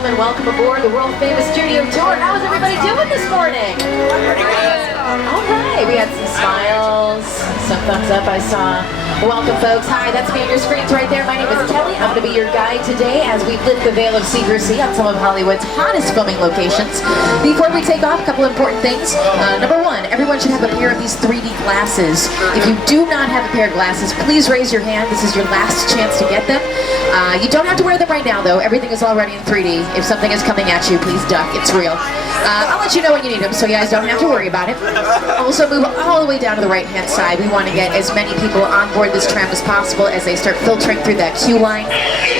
And welcome aboard the world famous studio tour. How is everybody doing this morning? Pretty good. All right, we had some smiles, some thumbs up I saw. Welcome folks. Hi, that's me on your screens right there. My name is Kelly. I'm going to be your guide today as we lift the veil of secrecy on some of Hollywood's hottest filming locations. Before we take off, a couple important things. Number one, everyone should have a pair of these 3D glasses. If you do not have a pair of glasses, please raise your hand. This is your last chance to get them. You don't have to wear them right now though. Everything is already in 3D. If something is coming at you, please duck. It's real. I'll let you know when you need them so you guys don't have to worry about it. Also move all the way down to the right hand side. We want to get as many people on board this tram as possible as they start filtering through that queue line.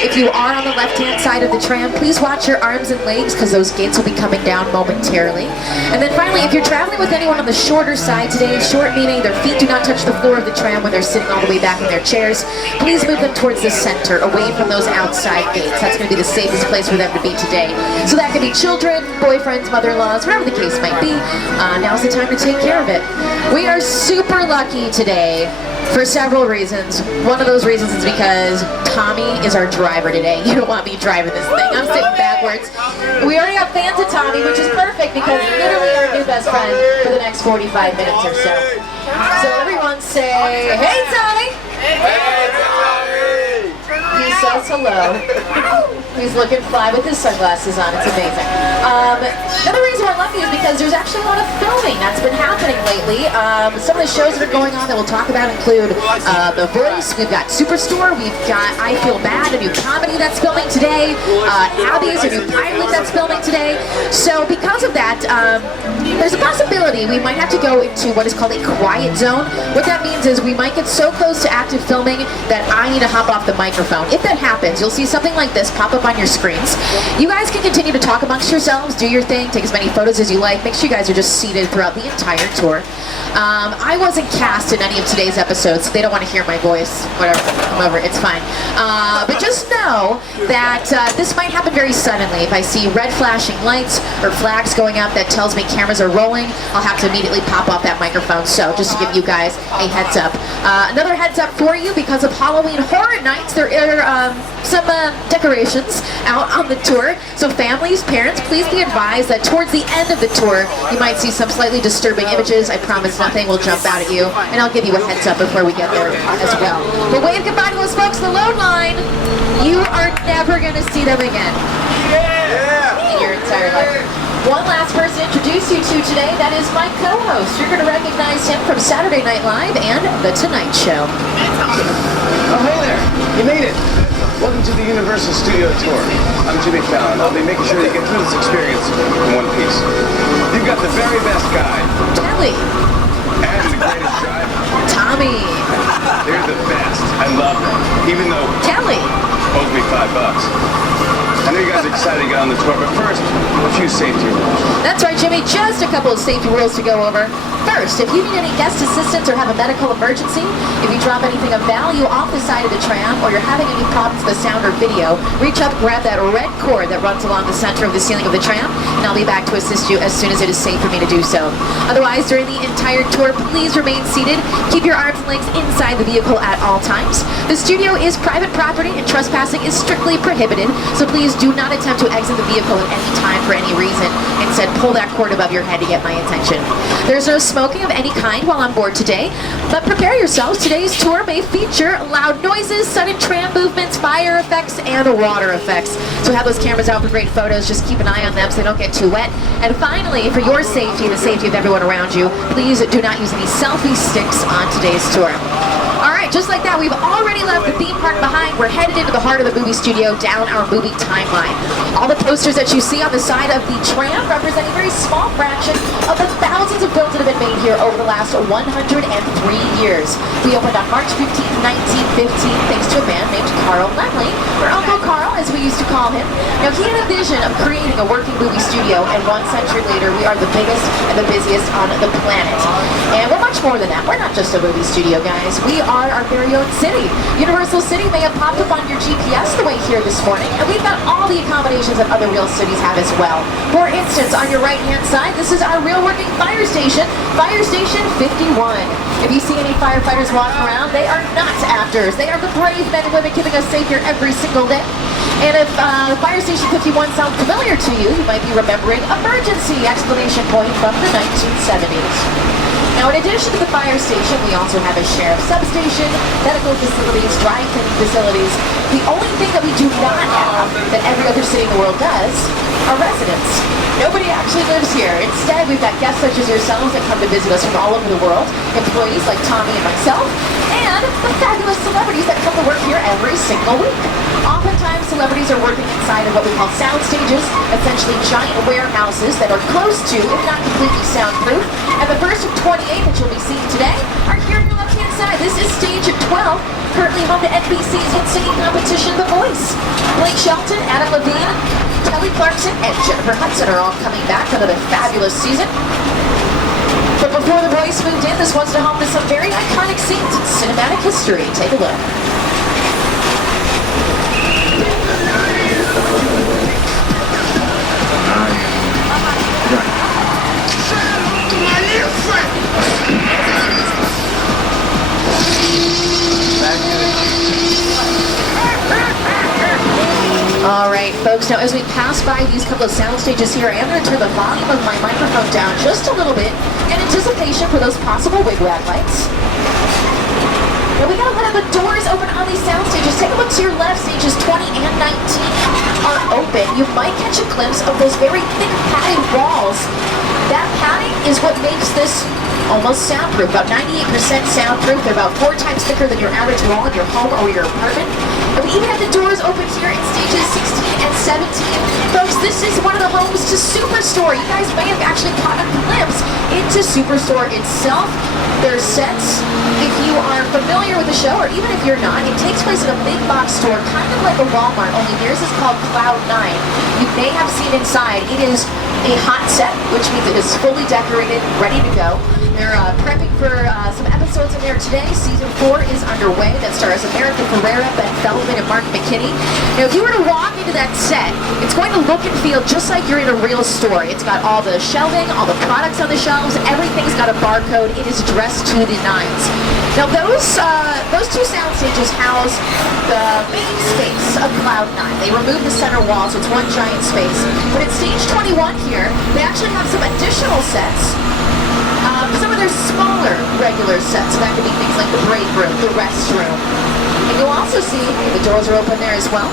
If you are on the left hand side of the tram, please watch your arms and legs because those gates will be coming down momentarily. And then finally, if you're traveling with anyone on the shorter side today, short meaning their feet do not touch the floor of the tram when they're sitting all the way back in their chairs, please move them towards the center, away from those outside gates. That's going to be the safest place for them to be today. So that could be children, boyfriends, mother-in-laws, whatever the case might be. Now's the time to take care of it. We are super lucky today for several reasons. One of those reasons is because Tommy is our driver today. You don't want me driving this thing. I'm sitting backwards. We already have fans of Tommy, which is perfect because literally our new best friend for the next 45 minutes or so. So everyone say, hey Tommy! Hey Tommy! He says hello. He's looking fly with his sunglasses on. It's amazing. Another reason we're lucky is because there's actually a lot of filming that's been happening lately. Some of the shows that are going on that we'll talk about include The Voice. We've got Superstore. We've got I Feel Bad, a new comedy that's filming today. Abby's, a new pilot that's filming today. So because of that, there's a possibility we might have to go into what is called a quiet zone. What that means is we might get so close to active filming that I need to hop off the microphone. If that happens, you'll see something like this pop up on your screens. You guys can continue to talk amongst yourselves, do your thing, take as many photos as you like. Make sure you guys are just seated throughout the entire tour. I wasn't cast in any of today's episodes, so they don't want to hear my voice. Whatever, come over, it's fine. But just know that this might happen very suddenly. If I see red flashing lights or flags going up that tells me cameras are rolling, I'll have to immediately pop off that microphone. So just to give you guys a heads up. Another heads up for you, because of Halloween Horror Nights, there are some decorations out on the tour. So families, parents, please be advised that towards the end of the tour, you might see some slightly disturbing images. I promise nothing will jump out at you, and I'll give you a heads up before we get there as well. But wave goodbye to those folks in the load line. You are never going to see them again in your entire life. One last person to introduce you to today, that is my co-host. You're going to recognize him from Saturday Night Live and The Tonight Show. Oh, hey there. You made it. Welcome to the Universal Studio Tour. I'm Jimmy Fallon. I'll be making sure you get through this experience in one piece. You've got the very best guide. Kelly. And the greatest driver. Tommy. They're the best. I love them. Even though Kelly owes me $5. I know you guys are excited to get on the tour, but first, a few safety rules. That's right, Jimmy. Just a couple of safety rules to go over. First, if you need any guest assistance or have a medical emergency, if you drop anything of value off the side of the tram, or you're having any problems with the sound or video, reach up, grab that red cord that runs along the center of the ceiling of the tram, and I'll be back to assist you as soon as it is safe for me to do so. Otherwise, during the entire tour, please remain seated. Keep your arms and legs inside the vehicle at all times. The studio is private property and trespassing is strictly prohibited, so please do not attempt to exit the vehicle at any time for any reason. Instead, pull that cord above your head to get my attention. There's no smoking of any kind while on board today, but prepare yourselves. Today's tour may feature loud noises, sudden tram movements, fire effects, and water effects. So have those cameras out for great photos. Just keep an eye on them so they don't get too wet. And finally, for your safety and the safety of everyone around you, please do not use any selfie sticks on today's tour. Alright, just like that, we've already left the theme park behind. We're headed into the heart of the movie studio, down our movie timeline. All the posters that you see on the side of the tram represent a very small fraction of the thousands of films that have been made here over the last 103 years. We opened on March 15, 1915, thanks to a man named Carl Lemley, or Uncle Carl, as we used to call him. Now, he had a vision of creating a working movie studio, and 1 century later, we are the biggest and the busiest on the planet. And we're much more than that. We're not just a movie studio, guys. We are our very own city. Universal City may have popped up on your GPS the way here this morning, and we've got all the accommodations that other real cities have as well. For instance, on your right-hand side, this is our real working fire station, Fire Station 51. If you see any firefighters walking around, they are not actors. They are the brave men and women keeping us safe here every single day. And if Fire Station 51 sounds familiar to you, you might be remembering Emergency! Exclamation point from the 1970s. Now, in addition to the fire station, we also have a sheriff's substation, medical facilities, dry cleaning facilities. The only thing that we do not have that every other city in the world does are residents. Nobody actually lives here. Instead, we've got guests such as yourselves that come to visit us from all over the world, employees like Tommy and myself, and the fabulous celebrities that come to work here every single week. Oftentimes, celebrities are working inside of what we call sound stages, essentially giant warehouses that are close to, if not completely soundproof. And the first of 28 that you'll be seeing today are here on your left-hand side. This is stage 12, currently home to NBC's hit singing competition, The Voice. Blake Shelton, Adam Levine, Kelly Clarkson, and Jennifer Hudson are all coming back for another fabulous season. But before The Voice moved in, this was to home to some very iconic scenes in cinematic history. Take a look. Alright folks, now as we pass by these couple of sound stages here, I am going to turn the volume of my microphone down just a little bit in anticipation for those possible wigwag lights. Now we gotta let the doors open on these sound stages. Take a look to your left, stages 20 and 19 are open. You might catch a glimpse of those very thick padded walls. That padding is what makes this almost soundproof, about 98% soundproof. They're about 4 times thicker than your average wall in your home or your apartment. And we even have the doors open here in stages 16 and 17. Folks, this is one of the homes to Superstore. You guys may have actually caught a glimpse into Superstore itself. Their sets, if you are familiar with the show, or even if you're not, it takes place in a big box store, kind of like a Walmart, only theirs is called Cloud9. You may have seen inside. It is a hot set, which means it is fully decorated, ready to go. They're prepping for some episodes in there today. Season 4 is underway. That stars America Ferrera, Ben Feldman, and Mark McKinney. Now, if you were to walk into that set, it's going to look and feel just like you're in a real store. It's got all the shelving, all the products on the shelves. Everything's got a barcode. It is dressed to the nines. Now, those 2 sound stages house the main space of Cloud9. They removed the center wall, so it's one giant space. But at stage 21 here, they actually have some additional sets. Some of their smaller regular sets, so that could be things like the break room, the restroom. And you'll also see, the doors are open there as well,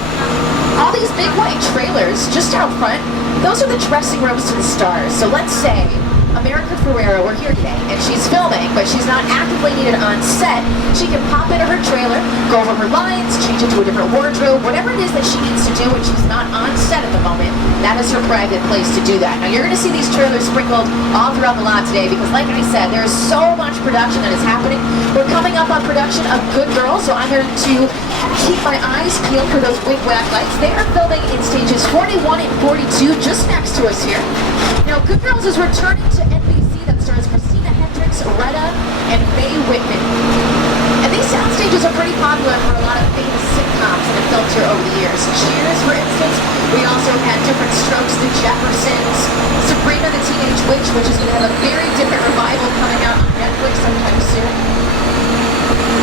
all these big white trailers just out front. Those are the dressing rooms to the stars. So let's say America Ferrera, we're here today, and she's filming, but she's not actively needed on set. She can pop into her trailer, go over her lines, change into a different wardrobe, whatever it is that she needs to do when she's not on set at the moment. That is her private place to do that. Now, you're going to see these trailers sprinkled all throughout the lot today because, like I said, there is so much production that is happening. We're coming up on production of Good Girls, so I'm going to keep my eyes peeled for those wig-wag lights. They are filming in stages 41 and 42 just next to us here. Now, Good Girls is returning to NBC. That stars Christina Hendricks, Retta, and Mae Whitman. And these sound stages are pretty popular for a lot of famous sitcoms that have filmed here over the years. Cheers, for instance. We also had Different Strokes, The Jeffersons, Sabrina the Teenage Witch, which is going to have a very different revival coming out on Netflix sometime soon.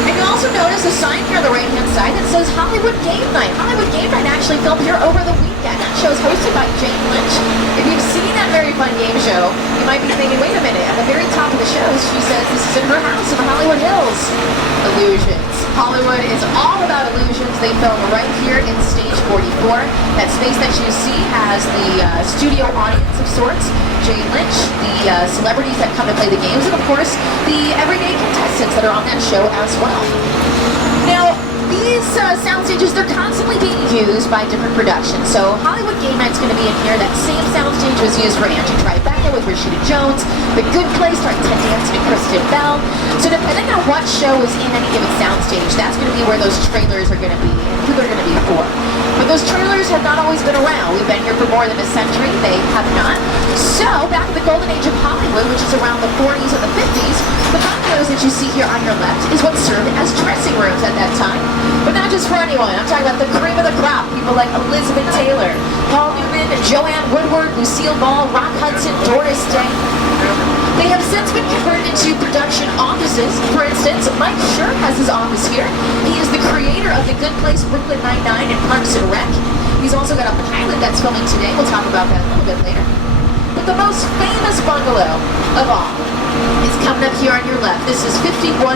And you'll also notice a sign here on the right-hand side that says Hollywood Game Night. Hollywood Game Night actually filmed here over the weekend. That show is hosted by Jane Lynch. If you've seen that very fun game show, you might be thinking, wait a minute, at the very top of the show, she says this is in her house in the Hollywood Hills. Illusions. Hollywood is all about illusions. They film right here in stage 44. That space that you see has the studio audience of sorts, Jane Lynch, the celebrities that come to play the games, and of course, the everyday contestants that are on that show as well. Now, these sound stages, they're constantly being used by different productions. So Hollywood Game Night's going to be in here. That same sound stage was used for Angie Tribeca. California with Rashida Jones, The Good Place starring Ted Danson and Kristen Bell. So depending on what show is in any given soundstage, that's going to be where those trailers are going to be and who they're going to be for. But those trailers have not always been around. We've been here for more than a century. They have not. So back in the golden age of Hollywood, which is around the 40s and the 50s, the bungalows that you see here on your left is what served as dressing rooms at that time. But not just for anyone. I'm talking about the cream of the crop. People like Elizabeth Taylor, Paul Newman, Joanne Woodward, Lucille Ball, Rock Hudson, Doris Day. They have since been converted into production offices. For instance, Mike Schur has his office here. He is the creator of The Good Place, Brooklyn Nine-Nine, and Parks and Rec. He's also got a pilot that's filming today. We'll talk about that a little bit later. But the most famous bungalow of all is coming up here on your left. This is 5195.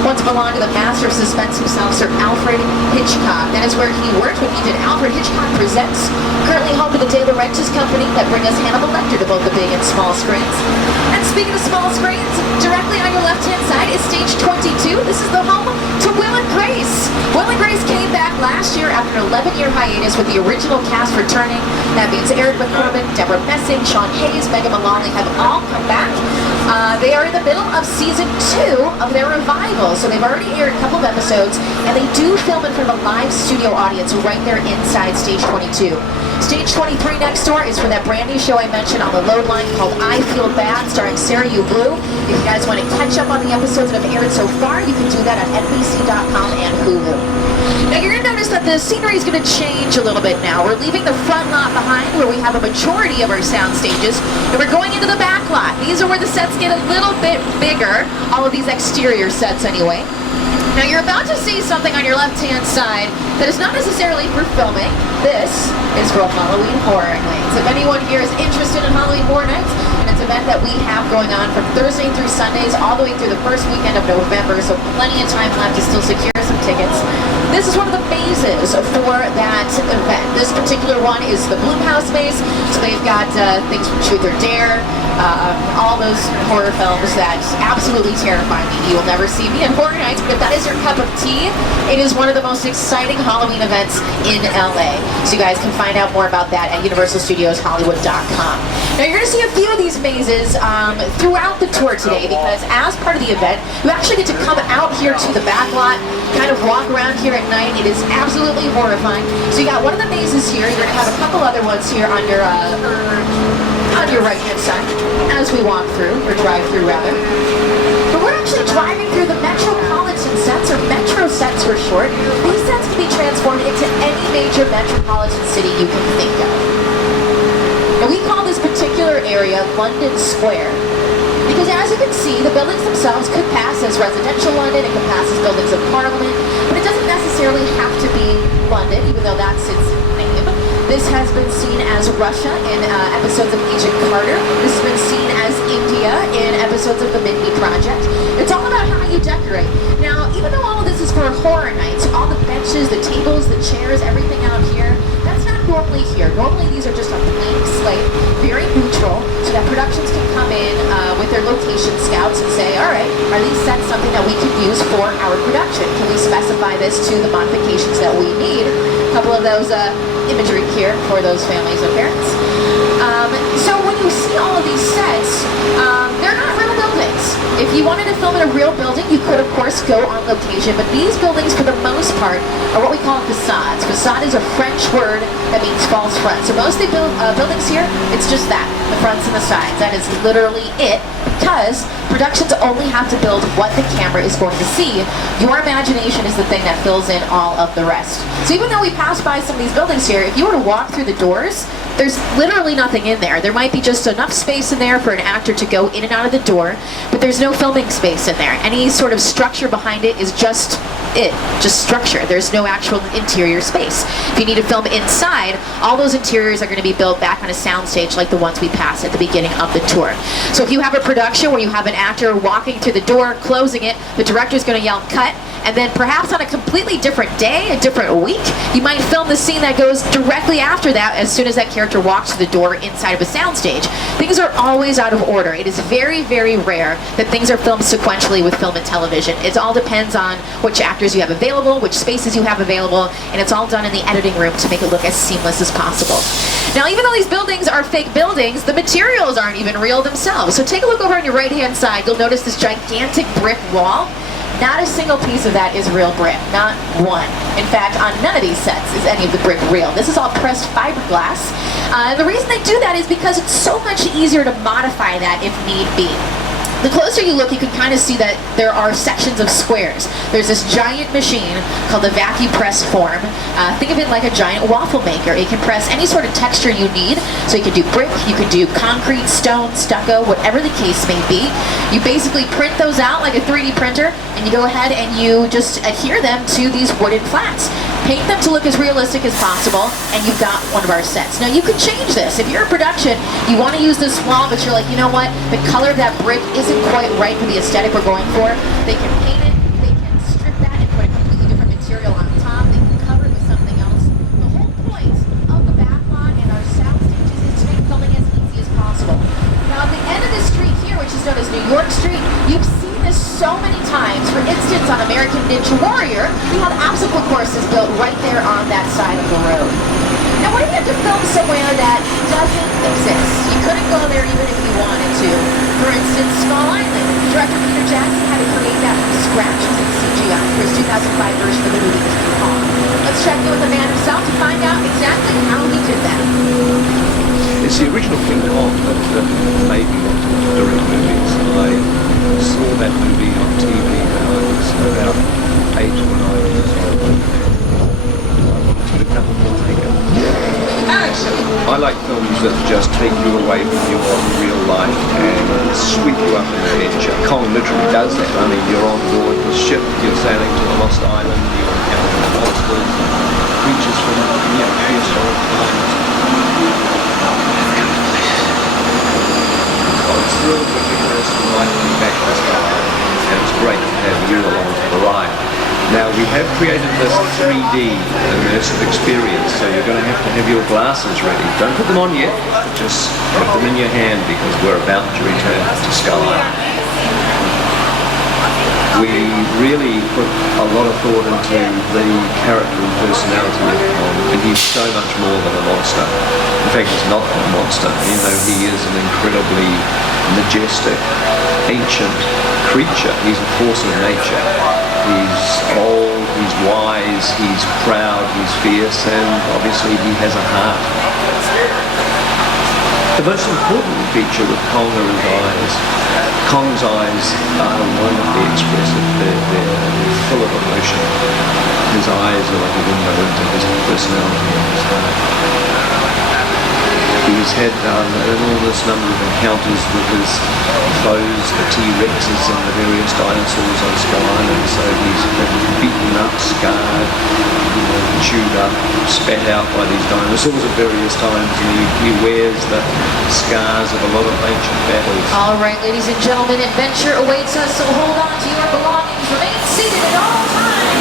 Once belonged to the master of suspense himself, Sir Alfred Hitchcock. That is where he worked when he did Alfred Hitchcock Presents. Currently home to the De Laurentiis Company that bring us Hannibal Lecter to both the big and small screens. And speaking of small screens, directly on your left-hand side is stage 22. This is the home to Will and Grace. Will and Grace came back last year after an 11-year hiatus with the original cast returning. That means Eric McCormick, Deborah Messing, Sean Hayes, Megan Mullally have all come back. They are in the middle of season 2 of their revival, so they've already aired a couple of episodes, and they do film in front of a live studio audience right there inside stage 22. Stage 23 next door is for that brand new show I mentioned on the load line called I Feel Bad, starring Sarah U. Blue. If you guys want to catch up on the episodes that have aired so far, you can do that on NBC.com and Hulu. Now you're going to notice that the scenery is going to change a little bit now. We're leaving the front lot behind where we have a majority of our sound stages, and we're going into the back lot. These are where the sets get a little bit bigger, all of these exterior sets anyway. Now you're about to see something on your left-hand side that is not necessarily for filming. This is for Halloween Horror Nights. If anyone here is interested in Halloween Horror Nights, and it's an event that we have going on from Thursday through Sundays all the way through the first weekend of November, so plenty of time left to still secure some tickets. This is one of the mazes for that event. This particular one is the Bloomhouse maze, so they've got things from Truth or Dare, all those horror films that absolutely terrify me. You will never see me in Horror Nights, but if that is your cup of tea, it is one of the most exciting Halloween events in LA. So you guys can find out more about that at UniversalStudiosHollywood.com. Now you're going to see a few of these mazes throughout the tour today, because as part of the event, you actually get to come out here to the back lot, kind of walk around here at night. It is absolutely horrifying. So you got one of the mazes here. You're going to have a couple other ones here on your right-hand side as we walk through, or drive through rather. But we're actually driving through the Metropolitan sets, or Metro sets for short. These sets can be transformed into any major metropolitan city you can think of. And we call this particular area London Square, because as you can see, the buildings themselves could pass as residential London, it could pass as buildings of Parliament, but it doesn't necessarily have to be London, even though that's its name. This has been seen as Russia in episodes of Agent Carter. This has been seen as India in episodes of The Mindy Project. It's all about how you decorate. Now, even though all of this is for horror nights, all the benches, the tables, the chairs, everything out here, that's not normally here. Normally these are just a blank slate, very neutral, so that productions can come in with their location scouts and say, all right, are these sets something that we can use for our production? Can we specify this to the modifications that we need? A couple of those imagery here for those families and parents. So when you see all of these sets, they're not real buildings. If you wanted to film in a real building, you could of course go on location, but these buildings for the most part are what we call facades. Facade is a French word that means false front. So most of the buildings here, it's just that, the fronts and the sides. That is literally it, because productions only have to build what the camera is going to see. Your imagination is the thing that fills in all of the rest. So even though we passed by some of these buildings here, if you were to walk through the doors, there's literally nothing in there. There might be just enough space in there for an actor to go in and out of the door, but there's no filming space in there. Any sort of structure behind it is just structure. There's no actual interior space. If you need to film inside, all those interiors are going to be built back on a soundstage like the ones we passed at the beginning of the tour. So if you have a production where you have an actor walking through the door, closing it, the director's going to yell cut, and then perhaps on a completely different day, a different week, you might film the scene that goes directly after that as soon as that character walks through the door inside of a soundstage. Things are always out of order. It is very, very rare that things are filmed sequentially with film and television. It all depends on which actors you have available, which spaces you have available, and it's all done in the editing room to make it look as seamless as possible. Now, even though these buildings are fake buildings, the materials aren't even real themselves. So take a look over on your right-hand side. You'll notice this gigantic brick wall. Not a single piece of that is real brick, not one. In fact, on none of these sets is any of the brick real. This is all pressed fiberglass. The reason they do that is because it's so much easier to modify that if need be. The closer you look, you can kind of see that there are sections of squares. There's this giant machine called a vacuum press form. Think of it like a giant waffle maker. It can press any sort of texture you need. So you can do brick, you can do concrete, stone, stucco, whatever the case may be. You basically print those out like a 3D printer, and you go ahead and you just adhere them to these wooden plats. Paint them to look as realistic as possible, and you've got one of our sets. Now you can change this. If you're in production, you want to use this wall, but you're like, you know what, the color of that brick isn't quite right for the aesthetic we're going for. They can paint it, they can strip that and put a completely different material on top, they can cover it with something else. The whole point of the backlot and our sound stages is to make filming as easy as possible. Now at the end of this street here, which is known as New York Street, you've seen this so many times. For instance, on American Ninja Warrior, we have obstacle courses built right there on that side of the road. Now, what if you have to film somewhere that doesn't exist? You couldn't go there even if you wanted to. For instance, Small Island. Director Peter Jackson had to create that from scratch using CGI for his 2005 version of the movie King Kong. Let's check in with the man himself to find out exactly how he did that. It's the original King Kong that made me want to direct movies. I saw that movie on TV when I was about 8 or 9 years old. I wanted to become a filmmaker. I like films that just take you away from your real life and sweep you up an adventure. Kong literally does that. I mean, you're on board the ship, you're sailing to a lost island, you're encountering monsters, creatures from prehistoric times. I was thrilled when we first invited me back to Skyline, and it's great to have you along for the ride. Now, we have created this 3D immersive experience, so you're going to have your glasses ready. Don't put them on yet, just put them in your hand because we're about to return to Skyline. We really put a lot of thought into the character and personality of Kong, and he's so much more than a monster. In fact, he's not a monster, even though he is an incredibly majestic, ancient creature. He's a force of nature. He's old, he's wise, he's proud, he's fierce, and obviously he has a heart. The most important feature with Kong are his eyes. Kong's eyes are wonderfully expressive. They're full of emotion. His eyes are like a window into his personality and his heart. He's had an enormous number of encounters with his foes, the T-Rexes and the various dinosaurs on Skyline, and so he's been beaten up, scarred, chewed up, spat out by these dinosaurs at various times, and he wears the scars of a lot of ancient battles. All right, ladies and gentlemen, adventure awaits us, so hold on to your belongings. Remain seated at all times.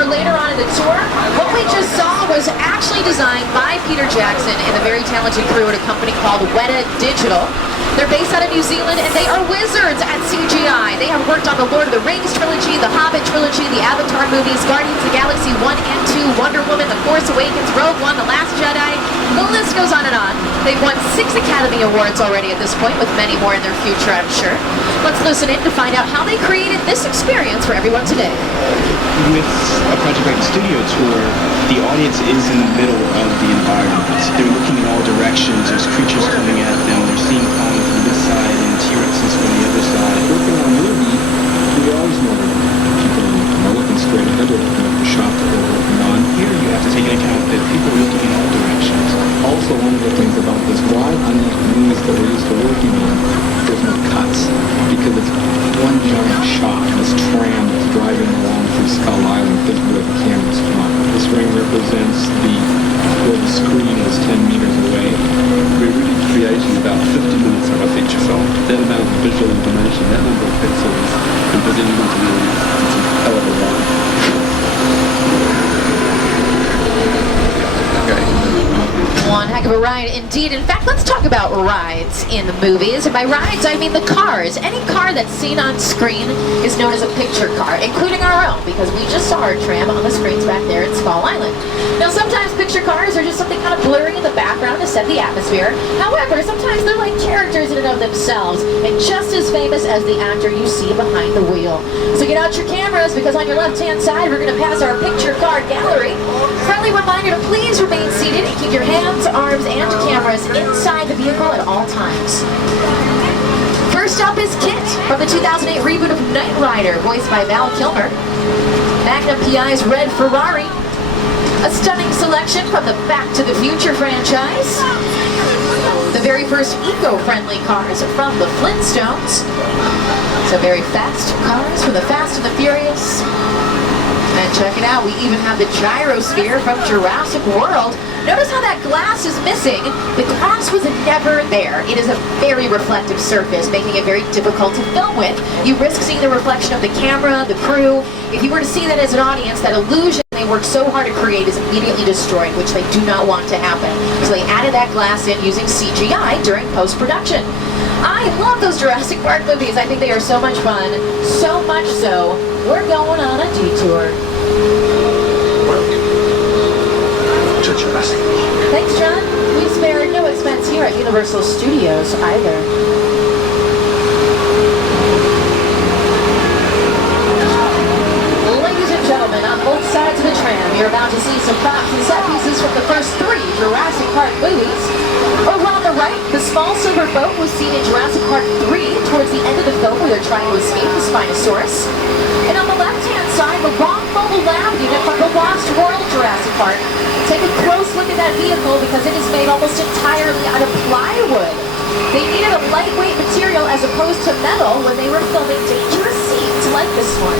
for later on in the tour. What we just saw was actually designed by Peter Jackson and the very talented crew at a company called Weta Digital. They're based out of New Zealand, and they are wizards at CGI. They have worked on the Lord of the Rings trilogy, the Hobbit trilogy, the Avatar movies, Guardians of the Galaxy 1 and 2, Wonder Woman, The Force Awakens, Rogue One, The Last Jedi. The list goes on and on. They've won 6 Academy Awards already at this point, with many more in their future, I'm sure. Let's listen in to find out how they created this experience for everyone today. With a project like the studio tour, the audience is in the middle of the environment. They're looking in all directions. There's creatures coming at them. They're seeing Kong from this side and T-Rexes from the other side. Working on a movie, we always know that people are looking straight ahead, they're looking at the shot that they're working on. Here you have to take into account that people are looking in all directions. Also, one of the things about this ride, unlike movies that we're used to working on, there's no cuts, because it's one giant shot. This tram is driving along through Skull Island, this is where the camera's from. This ring represents where the screen was 10 meters away. We're really creating about 50 minutes of a feature film. That amount of visual information, that number of pixels, and presenting them to you, it's a hell of a ride. One heck of a ride indeed. In fact, let's talk about rides in the movies. And by rides, I mean the cars. Any car that's seen on screen is known as a picture car, including our own, because we just saw our tram on the screens back there at Skull Island. Now, sometimes picture cars are just something kind of blurry in the background to set the atmosphere. However, sometimes they're like characters in and of themselves, and just as famous as the actor you see behind the wheel. So get out your cameras, because on your left-hand side, we're going to pass our picture car gallery. Friendly reminder to please remain seated and keep your hands, arms, and cameras inside the vehicle at all times. First up is Kit from the 2008 reboot of Knight Rider, voiced by Val Kilmer. Magnum PI's Red Ferrari. A stunning selection from the Back to the Future franchise. The very first eco-friendly cars from the Flintstones. So very fast cars from the Fast and the Furious. And check it out, we even have the Gyrosphere from Jurassic World. Notice how that glass is missing. The glass was never there. It is a very reflective surface, making it very difficult to film with. You risk seeing the reflection of the camera, the crew. If you were to see that as an audience, that illusion they worked so hard to create is immediately destroyed, which they do not want to happen. So they added that glass in using CGI during post-production. I love those Jurassic Park movies. I think they are so much fun. So much so, we're going on a detour. To Jurassic World. Thanks, John. We spared no expense here at Universal Studios either. Ladies and gentlemen, on both sides of the tram, you're about to see some props and set pieces from the first 3 Jurassic Park movies. Over on the right, the small silver boat was seen in Jurassic Park 3 towards the end of the film where they're trying to escape the Spinosaurus. And on the left-hand side, the long mobile lab unit from the Lost World Jurassic Park. Take a close look at that vehicle because it is made almost entirely out of plywood. They needed a lightweight material as opposed to metal when they were filming dangerous scenes like this one.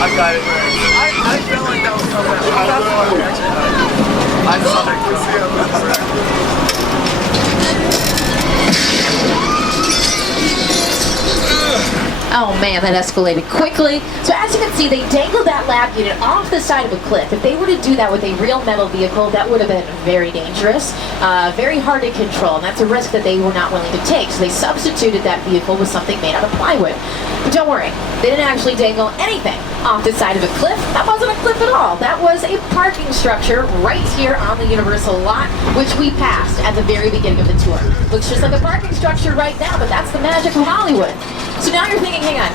I got it. I felt like that was coming out. I saw it. Oh man, that escalated quickly. So as you can see, they dangled that lab unit off the side of a cliff. If they were to do that with a real metal vehicle, that would have been very dangerous, very hard to control, and that's a risk that they were not willing to take. So they substituted that vehicle with something made out of plywood. But don't worry, they didn't actually dangle anything off the side of a cliff. That wasn't a cliff at all. That was a parking structure right here on the Universal lot, which we passed at the very beginning of the tour. Looks just like a parking structure right now, but that's the magic of Hollywood. So now you're thinking, hang on,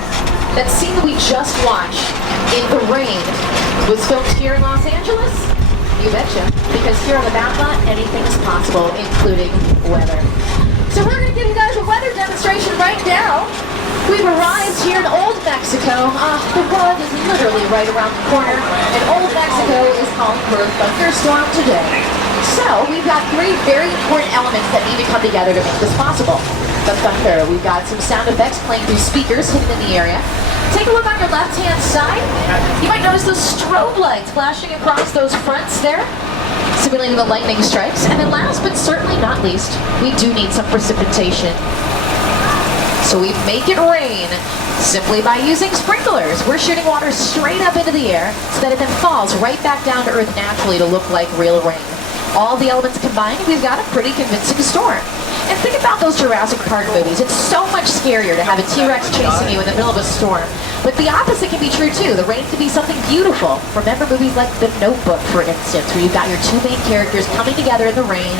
that scene that we just watched in the rain was filmed here in Los Angeles? You betcha, because here on the back lot, anything is possible, including weather. So we're going to give you guys a weather demonstration right now. We've arrived here in Old Mexico. The world is literally right around the corner, and Old Mexico is calling for a thunderstorm today. So we've got 3 very important elements that need to come together to make this possible. The thunder, we've got some sound effects playing through speakers hidden in the area. Take a look on your left-hand side. You might notice those strobe lights flashing across those fronts there, simulating the lightning strikes. And then last but certainly not least, we do need some precipitation. So we make it rain simply by using sprinklers. We're shooting water straight up into the air so that it then falls right back down to earth naturally to look like real rain. All the elements combined, we've got a pretty convincing storm. And think about those Jurassic Park movies. It's so much scarier to have a T-Rex chasing you in the middle of a storm. But the opposite can be true too. The rain can be something beautiful. Remember movies like The Notebook, for instance, where you've got your two main characters coming together in the rain.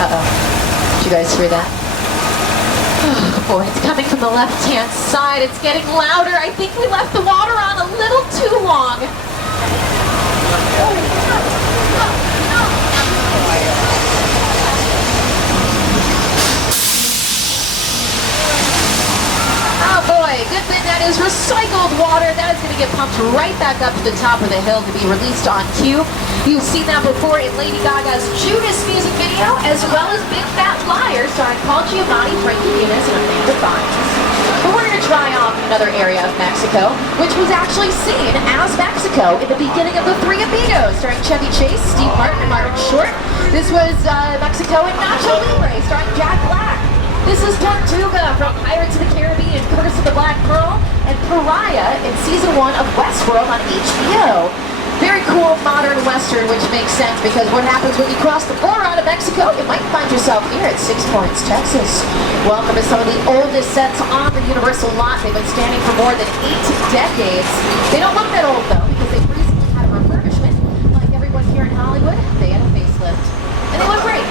Uh-oh. Did you guys hear that? Oh boy, it's coming from the left-hand side. It's getting louder. I think we left the water on a little too long. Oh boy, good thing that is recycled water. That is going to get pumped right back up to the top of the hill to be released on cue. You've seen that before in Lady Gaga's Judas music video, as well as Big Fat Liar, starring Paul Giamatti, Frankie Muniz, and Amanda Bynes. But we're going to try off another area of Mexico, which was actually seen as Mexico in the beginning of The Three Amigos, starring Chevy Chase, Steve Martin, and Martin Short. This was Mexico in Nacho Libre, starring Jack Black. This is Tortuga from Pirates of the Caribbean, Curse of the Black Pearl, and Pariah in Season 1 of Westworld on HBO. Very cool modern western, which makes sense because what happens when you cross the border out of Mexico, you might find yourself here at 6 Points, Texas. Welcome to some of the oldest sets on the Universal lot. They've been standing for more than 8 decades. They don't look that old though, because they've recently had a refurbishment. Like everyone here in Hollywood, they had a facelift. And they look great.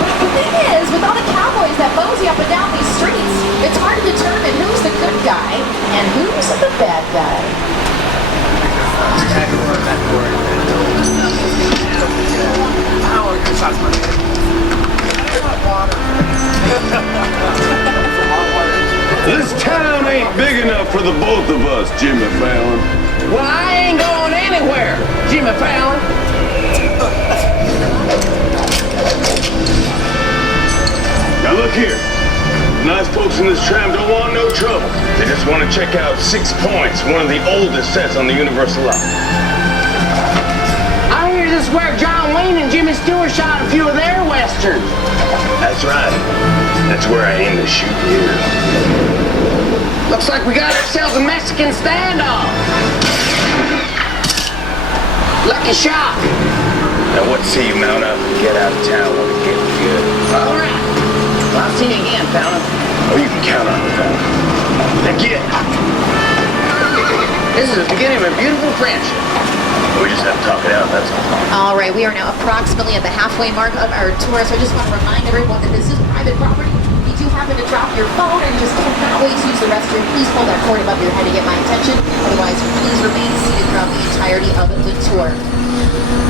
But the thing is, with all the cowboys that mosey up and down these streets, it's hard to determine who's the good guy and who's the bad guy. This town ain't big enough for the both of us, Jimmy Fallon. Well, I ain't going anywhere, Jimmy Fallon. Now look here. Nice folks in this tram don't want no trouble. They just want to check out 6 Points, one of the oldest sets on the Universal lot. I hear this is where John Wayne and Jimmy Stewart shot a few of their westerns. That's right. That's where I aim to shoot you. Looks like we got ourselves a Mexican standoff. Lucky shot. Now what say you mount up and get out of town when we get good? All right. Well, I'll see you again, Fallon. Oh, you can count on me, Fallon. Now get. This is the beginning of a beautiful friendship. We just have to talk it out, that's all. All right, we are now approximately at the halfway mark of our tour, so I just want to remind everyone that this is private property. If you do happen to drop your phone and just cannot wait to use the restroom, please pull that cord above your head to get my attention. Otherwise, please remain seated throughout the entirety of the tour.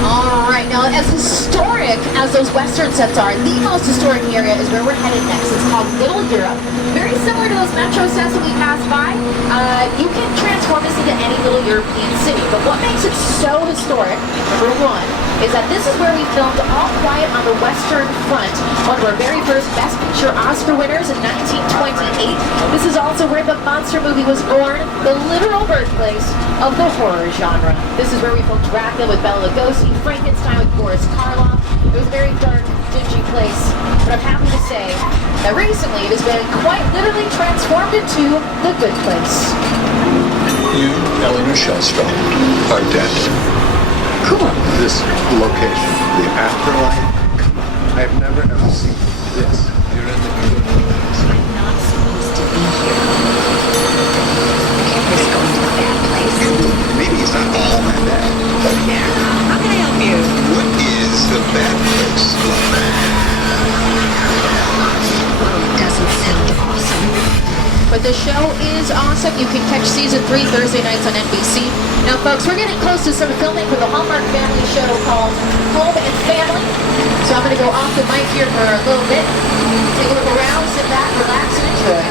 All right, now as historic as those western sets are, the most historic area is where we're headed next. It's called Little Europe. Very similar to those metro sets that we passed by. You can transform this into any little European city, but what makes it so historic, number one, is that this is where we filmed All Quiet on the Western Front, one of our very first Best Picture Oscar winners in 1928. This is also where the monster movie was born, the literal birthplace of the horror genre. This is where we filmed Dracula with Bela Lugosi, Frankenstein with Boris Karloff. It was a very dark, dingy place, but I'm happy to say that recently it has been quite literally transformed into the good place. You, Eleanor Shellstrom, are dead. Cool. This location, the afterlife, I have never ever seen this. You're in the good place. I'm not supposed to be here. It's going to a bad place. Maybe it's not all that bad. How can I help you? What is the bad place like? Well, it doesn't sound awesome. But the show is awesome. You can catch season 3 Thursday nights on NBC. Now, folks, we're getting close to some filming for the Hallmark family show called Home and Family. So I'm going to go off the mic here for a little bit. Take a look around, sit back, relax, and enjoy.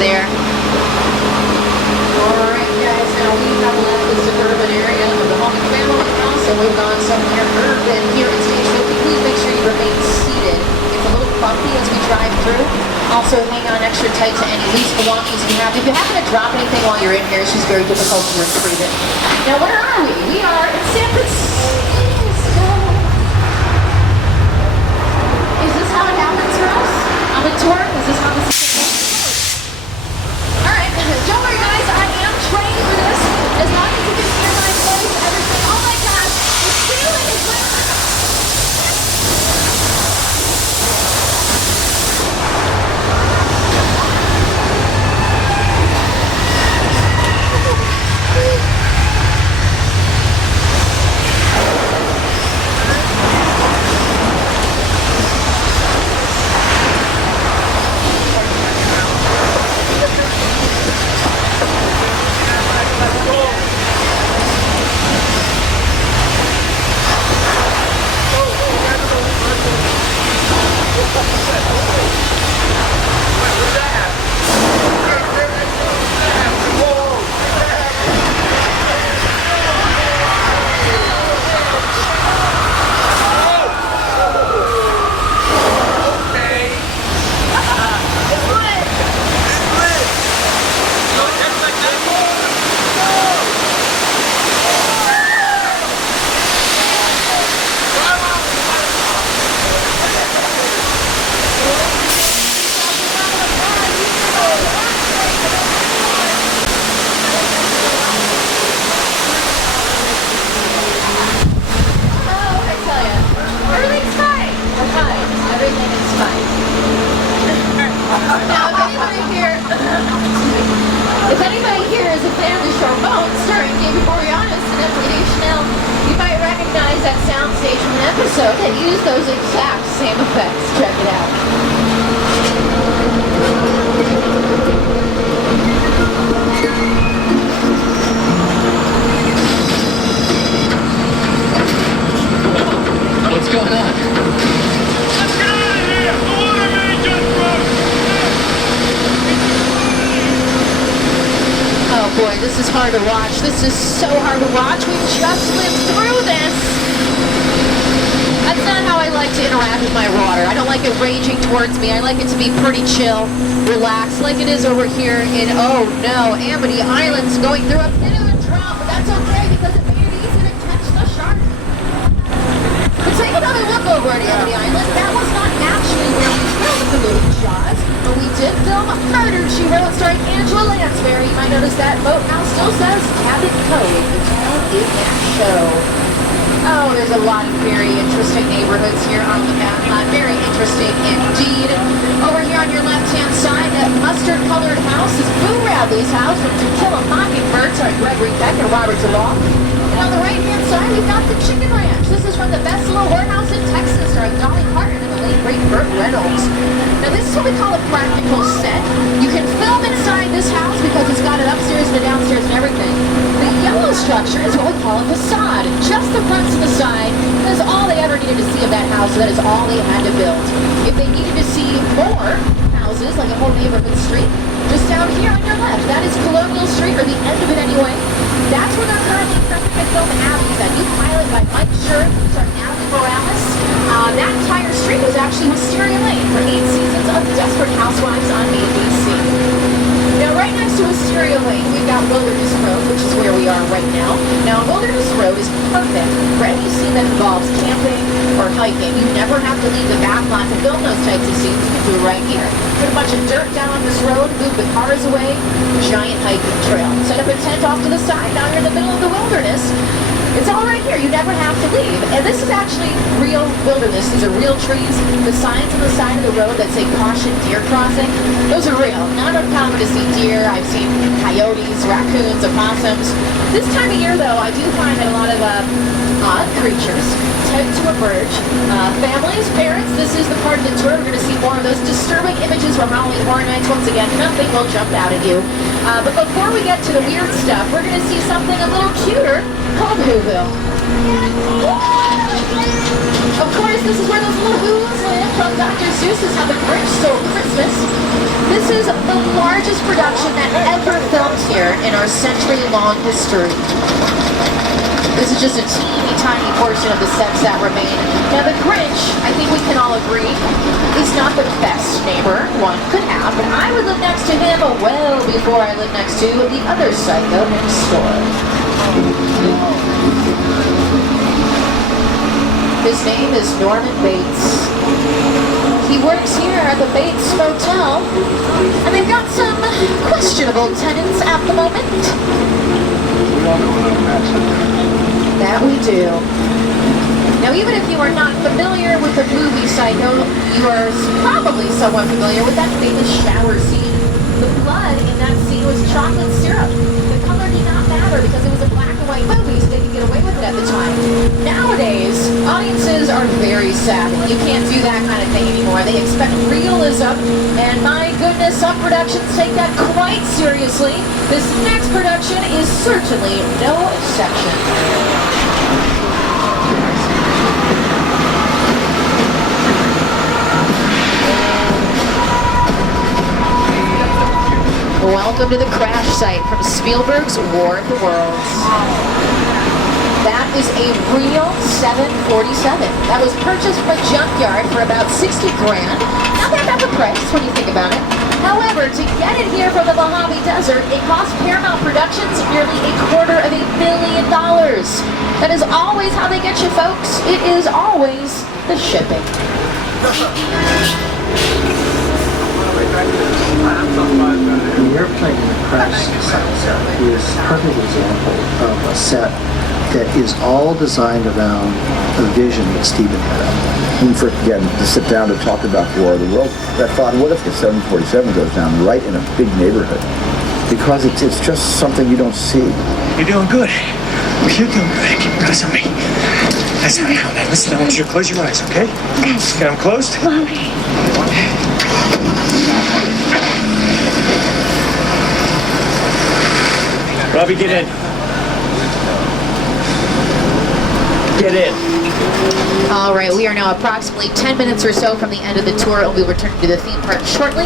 there. Alright guys, now we have left the suburban area of the Hawaiian family house and we've gone somewhere urban here at Stage 50. Please make sure you remain seated. It's a little bumpy as we drive through. Also hang on extra tight to any loose belongings you have. If you happen to drop anything while you're in here, it's just very difficult to retrieve it. Now where are we? We are in San Francisco. Is this how it happens for us? On the tour? Is this how this is supposed to go? Alright, don't worry guys, I am trained for this. As long as you can hear my voice, everything. Oh my gosh, the ceiling is like... that use those exact same effects. Check it out. What's going on? Let's get out of here! The water main just broke! Oh boy, this is hard to watch. This is so hard to watch. We just lived through this. That's not how I like to interact with my water. I don't like it raging towards me. I like it to be pretty chill, relaxed, like it is over here in, oh no, Amity Islands, going through a bit of a drought, but that's okay because it made it easy to catch the shark. But take another look over at Amity Island. That was not actually where we filmed the movie Jaws, but we did film Murder, She Wrote, starring Angela Lansbury. You might notice that boathouse still says Cabin Cove. The town in that show. Oh, there's a lot of very interesting neighborhoods here on the map. Very interesting indeed. Over here on your left-hand side, that mustard-colored house is Boo Radley's house from To Kill a Mockingbird, starring Gregory Peck and Robert Duvall. And on the right-hand side, we've got the Chicken Ranch. This is from the Best Little Whorehouse in Texas, starring Dolly Parton and the late great Burt Reynolds. Now, this is what we call a practical set. You can film inside this house because it's got an upstairs and a downstairs and everything. The yellow structure is what we call a facade. Just the front to the side. That is all they ever needed to see of that house, so that is all they had to build. If they needed to see more houses, like a whole neighborhood street, just down here on your left, that is Colonial Street, or the end of it anyway. That's where they're currently prepping to film Abby, that new pilot by Mike Scherr, starring Abby Morales. That entire street was actually Wisteria Lane for 8 seasons of Desperate Housewives on ABC. Now, right next to Wisteria Lane, we've got Wilderness Road, which is where we are right now. Now, Wilderness Road is perfect for any scene that involves camping or hiking. You never have to leave the back lot to film those types of scenes. You can do it right here. Put a bunch of dirt down on this road, move the cars away, giant hiking trail. Set up a tent off to the side. Now you're in the middle of the wilderness. It's all right here. You never have to leave. And this is actually real wilderness. These are real trees. The signs on the side of the road that say caution deer crossing, those are real. Not uncommon to see deer. I've seen coyotes, raccoons, opossums. This time of year, though, I do find that a lot of odd creatures tend to emerge. Families, parents, this is the part of the tour. We're going to see more of those disturbing images from Halloween Horror Nights. Once again, nothing will jump out at you. But before we get to the weird stuff, we're going to see something a little cuter called Whoville. Of course, this is where those little whoos live from Dr. Seuss's How the Grinch Stole Christmas. This is the largest production that ever filmed here in our century-long history. This is just a teeny tiny portion of the sets that remain. Now the Grinch, I think we can all agree, is not the best neighbor one could have, but I would live next to him well before I lived next to the other psycho next door. His name is Norman Bates. He works here at the Bates Motel, and they've got some questionable tenants at the moment. We all know a little match. That we do. Now, even if you are not familiar with the movie Psycho, you are probably somewhat familiar with that famous shower scene. The blood in that scene was chocolate syrup. The color did not matter because it was a black and white movie, so they could get away with it at the time. Nowadays, audiences are very savvy. You can't do that kind of thing anymore. They expect realism, and my goodness, some productions take that quite seriously. This next production is certainly no exception. Welcome to the crash site from Spielberg's War of the Worlds. That is a real 747. That was purchased from a junkyard for about 60 grand. Not that bad of a price when you think about it. However, to get it here from the Mojave Desert, it cost Paramount Productions nearly $250 million. That is always how they get you, folks. It is always the shipping. The airplane in the crash site is a perfect example of a set that is all designed around a vision that Stephen had. And again, to sit down to talk about War of the World, that thought, what if the 747 goes down right in a big neighborhood? Because it's just something you don't see. You're doing good. You're doing good. Keep your eyes on me. That's right. Now listen, I want you to close your eyes, okay? Get them closed. Robbie, get in. Get in. All right, we are now approximately 10 minutes or so from the end of the tour, and we'll return to the theme park shortly.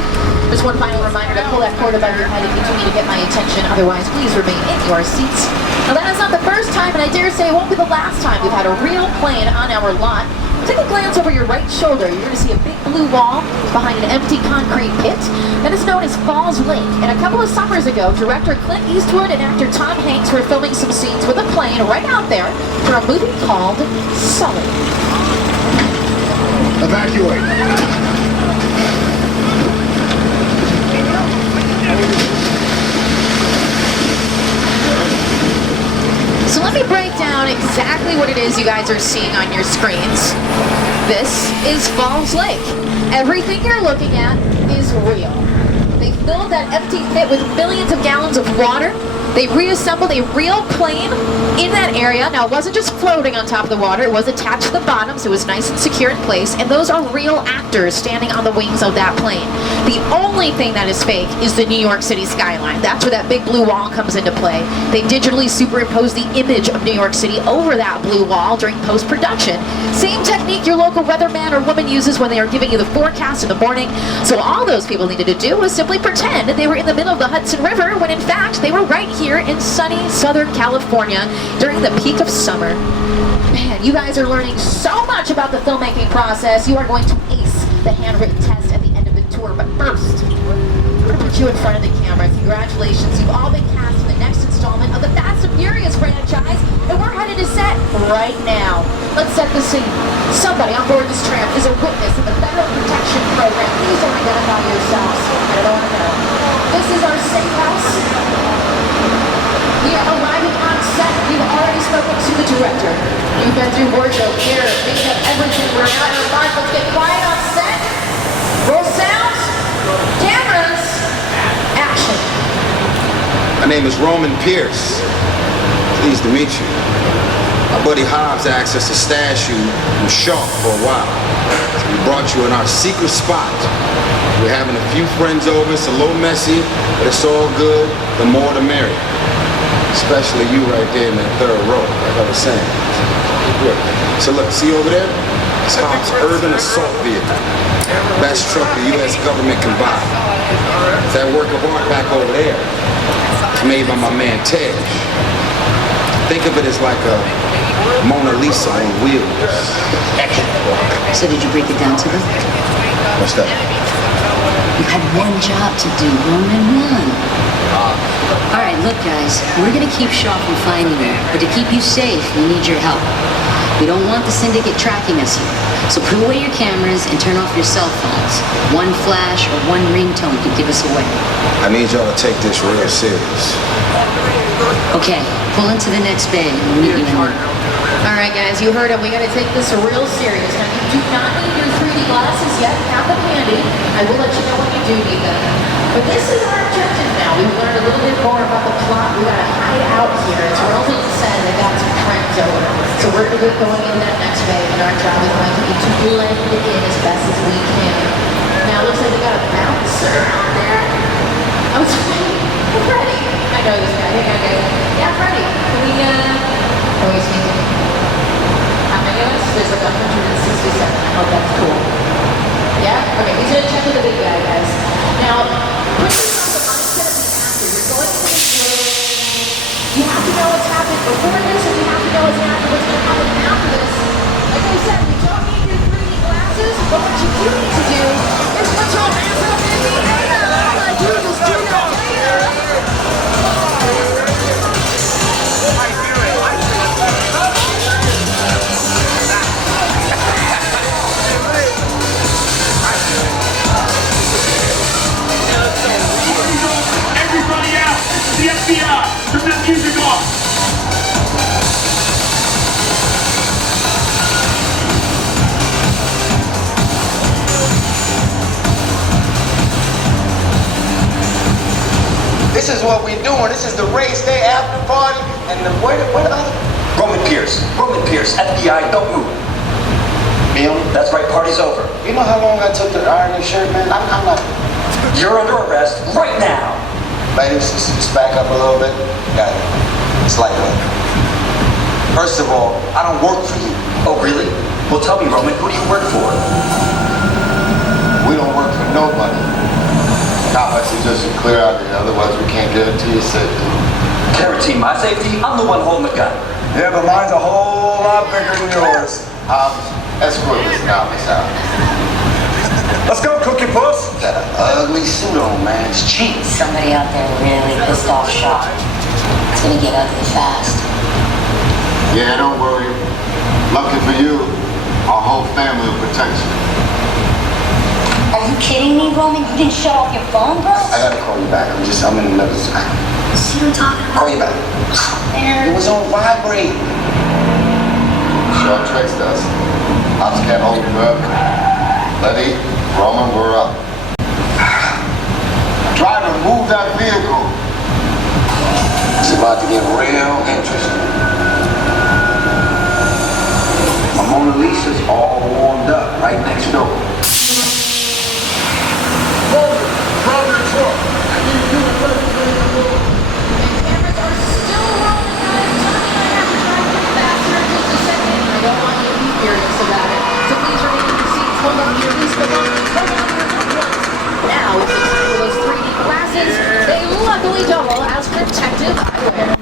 Just one final reminder to pull that cord above your head if you do need to get my attention. Otherwise, please remain in your seats. Now, that is not the first time, and I dare say it won't be the last time we've had a real plane on our lot. Take a glance over your right shoulder. You're going to see a big blue wall behind an empty concrete pit that is known as Falls Lake. And a couple of summers ago, director Clint Eastwood and actor Tom Hanks were filming some scenes with a plane right out there for a movie called Sully. Evacuate. So let me break down exactly what it is you guys are seeing on your screens. This is Falls Lake. Everything you're looking at is real. They filled that empty pit with millions of gallons of water. They reassembled a real plane in that area. Now, it wasn't just floating on top of the water. It was attached to the bottom, so it was nice and secure in place. And those are real actors standing on the wings of that plane. The only thing that is fake is the New York City skyline. That's where that big blue wall comes into play. They digitally superimpose the image of New York City over that blue wall during post-production. Same technique your local weatherman or woman uses when they are giving you the forecast in the morning. So all those people needed to do was simply pretend that they were in the middle of the Hudson River when in fact they were right here in sunny Southern California during the peak of summer. Man, you guys are learning so much about the filmmaking process. You are going to ace the handwritten test at the end of the tour. But first, I'm going to put you in front of the camera. Congratulations, you've all been cast in the next installment of the Fast and Furious franchise, and we're headed to set right now. Let's set the scene. Somebody on board this tram is a witness in the Federal Protection Program. Please don't identify yourselves. I don't want to know. This is our safe house. We are arriving on set. We've already spoken to the director. You've been through wardrobe, hair, makeup, everything. We're now in our mark. Let's get quiet on set. Roll sounds. Cameras. Action. My name is Roman Pierce. Pleased to meet you. My buddy Hobbs asked us to stash you in Shark for a while. So we brought you in our secret spot. We're having a few friends over. It's a little messy, but it's all good. The more the merrier. Especially you right there in that third row, like I was saying. Good. So look, see over there? It's Hobbs' urban assault vehicle. Best truck the U.S. government can buy. That work of art back over there is made by my man Tej. Think of it as like a Mona Lisa on wheels. So did you break it down to them? What's that? You had one job to do, Roman, one. All right, look, guys, we're gonna keep Shaw from finding you, but to keep you safe, we need your help. We don't want the syndicate tracking us here, so put away your cameras and turn off your cell phones. One flash or one ringtone could give us away. I need y'all to take this real serious. Okay, pull into the next bay and we'll meet you in there. All right, guys, you heard him. We got to take this real serious. Now, you do not need your 3D glasses yet. Have them handy. I will let you know when you do need them. But this is our objective now. We've learned a little bit more about the plot. We got to hide out here. As Roman said, they got some cranked over. So we're going to get going in that next bay, and our job is going to be to blend in as best as we can. Now, it looks like we got a bouncer out there. Oh, it's Freddy. I know this guy. Okay. Yeah, Freddy. Can we see him? How many of us? There's like 167. Oh, that's cool. Yeah? Okay, he's gonna check with the big guy, guys. Now, put yourself in the mindset of the actor. You're going to this room. You have to know what's happening before this, and you have to know what's gonna happen after this. Like I said, we don't need your 3D glasses, but what you do need to do is put your hands up in the air. Like you just do that later. Everybody out! The FBI! Turn that music off! This is what we're doing. This is the race day after party. And the what other? Roman Pierce, FBI, don't move. Bill? That's right, party's over. You know how long I took to iron this shirt, man? I'm not. You're under arrest right now. Ladies, just back up a little bit. Got it. It's like, first of all, I don't work for you. Oh, really? Well, tell me, Roman, who do you work for? We don't work for nobody. Now, I suggest you clear out here, otherwise we can't guarantee your safety. Guarantee my safety? I'm the one holding the gun. Yeah, but mine's a whole lot bigger than yours. Escort this novice out. Let's go, Cookie Puss. Got an ugly suit on, man. It's cheap. Somebody out there really pissed off Shaw. It's gonna get ugly fast. Yeah, don't worry. Lucky for you, our whole family will protect you. Are you kidding me, Roman? You didn't shut off your phone, bro? I gotta call you back. I'm in another zone. See what I'm talking about? Call you back. Man. It was on vibrate. Shaw tricks us. Ops can't hold it forever. Letty, Roman, we're up. Driver, move that vehicle. It's about to get real interesting. My Mona Lisa's all warmed up right next door. Now is the time for those 3D glasses. They luckily double as protective eyewear.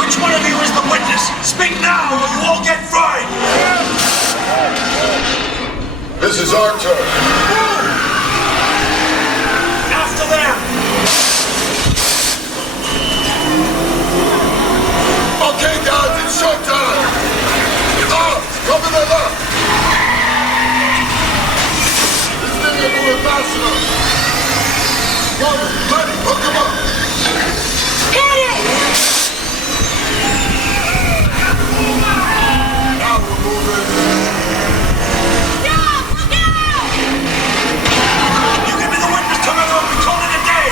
Which one of you is the witness? Speak now or you all get fried! This is our turn. After them! Okay, guys, it's showtime. Cover the left. This thing ain't moving fast enough. Roman, Letty, hook him up. Hit it! Now we're moving. You give me the witness, Tomato, and we call it a day!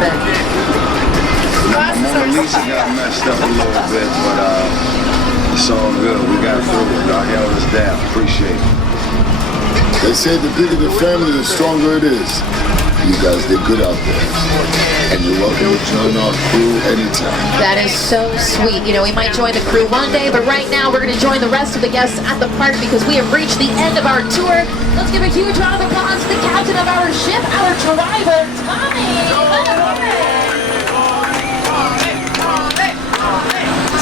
been? My Mona Lisa got messed up a little bit, but it's all good. We got through it. Y'all held us down. Appreciate it. They say the bigger the family, the stronger it is. You guys did good out there. And you're welcome to join our crew anytime. That is so sweet. You know, we might join the crew one day, but right now we're going to join the rest of the guests at the park because we have reached the end of our tour. Let's give a huge round of applause to the captain of our ship, our driver, Tommy.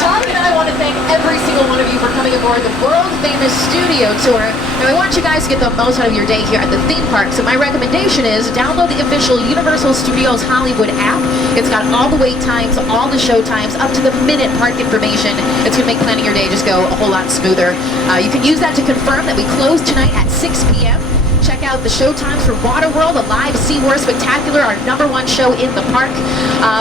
Tommy and I want to thank every single one of you for coming aboard the world-famous studio tour. And we want you guys to get the most out of your day here at the theme park. So my recommendation is download the official Universal Studios Hollywood app. It's got all the wait times, all the show times, up to the minute park information. It's going to make planning your day just go a whole lot smoother. You can use that to confirm that we close tonight at 6 p.m. Check out the show times for Waterworld, a live SeaWorld spectacular, our #1 show in the park.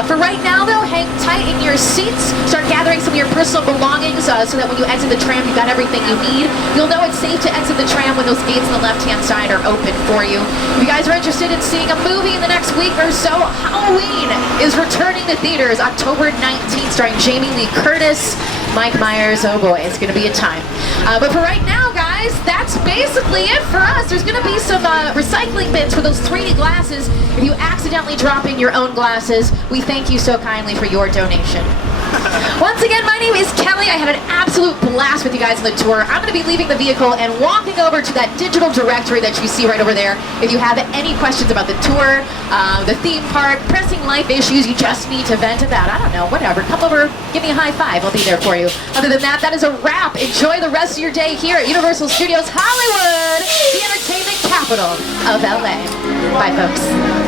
For right now, though, hang tight in your seats. Start gathering some of your personal belongings so that when you exit the tram, you've got everything you need. You'll know it's safe to exit the tram when those gates on the left-hand side are open for you. If you guys are interested in seeing a movie in the next week or so, Halloween is returning to theaters October 19th, starring Jamie Lee Curtis, Mike Myers. Oh boy, it's going to be a time. But for right now, guys, that's basically it for us. There's going to be some recycling bins for those 3D glasses. If you accidentally drop in your own glasses, we thank you so kindly for your donation. Once again, my name is Kelly. I had an absolute blast with you guys on the tour. I'm going to be leaving the vehicle and walking over to that digital directory that you see right over there. If you have any questions about the tour, the theme park, pressing life issues, you just need to vent about, I don't know, whatever. Come over, give me a high five. I'll be there for you. Other than that, that is a wrap. Enjoy the rest of your day here at Universal Studios Hollywood, the entertainment capital of LA. Bye, folks.